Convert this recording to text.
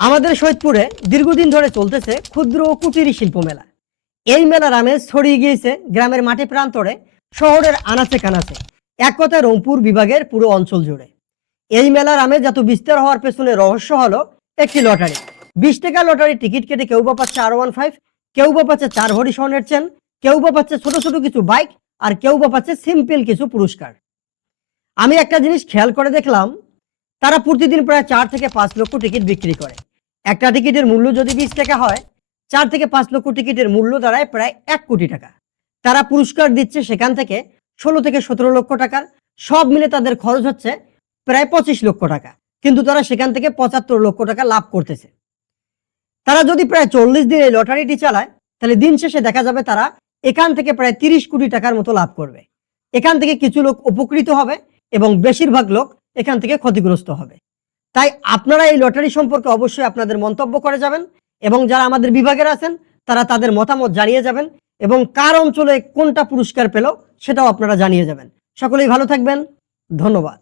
আমাদের সৈয়দপুরে দীর্ঘদিন ধরে চলতেছে ক্ষুদ্র ও কুটির শিল্প মেলা। এই মেলার আমেজ ছড়িয়ে গিয়েছে গ্রামের মাঠে প্রান্তরে, শহরের আনাচে কানাচে, এক কথায় রংপুর বিভাগের পুরো অঞ্চল জুড়ে। এই মেলার আমেজ এত বিস্তার হওয়ার পেছনে রহস্য হলো একটি লটারি। 20 টাকা লটারি টিকিট কেটে কেউ বা পাচ্ছে R15, কেউ বা পাচ্ছে 4 ভরি স্বর্ণের চেন, কেউ বা পাচ্ছে ছোট ছোট কিছু বাইক, আর কেউ বা পাচ্ছে সিম্পল কিছু পুরস্কার। আমি একটা জিনিস খেয়াল করে দেখলাম, তারা প্রতিদিন প্রায় 4 থেকে 5 লক্ষ টিকিট বিক্রি করে। একটা টিকিটের মূল্য যদি 20 টাকা হয়, 4 থেকে 5 লক্ষ টিকিটের মূল্য দাঁড়ায় প্রায় 1 কোটি টাকা। তারা পুরস্কার দিচ্ছে সেখান থেকে 16 থেকে 17 লক্ষ টাকার। সব মিলে তাদের খরচ হচ্ছে প্রায় 25 লক্ষ টাকা, কিন্তু তারা সেখান থেকে 75 লক্ষ টাকা লাভ করতেছে। তারা যদি প্রায় 40 দিন এই লটারিটি চালায়, তাহলে দিন শেষে দেখা যাবে তারা এখান থেকে প্রায় 30 কোটি টাকার মতো লাভ করবে। এখান থেকে কিছু লোক উপকৃত হবে এবং বেশিরভাগ লোক এখান থেকে ক্ষতিগ্রস্ত হবে। তাই আপনারা এই লটারি সম্পর্কে অবশ্যই আপনাদের মন্তব্য করে যাবেন, এবং যারা আমাদের বিভাগের আছেন তারা তাদের মতামত জানিয়ে যাবেন, এবং কার অঞ্চলে কোনটা পুরস্কার পেল সেটাও আপনারা জানিয়ে যাবেন। সকলেই ভালো থাকবেন। ধন্যবাদ।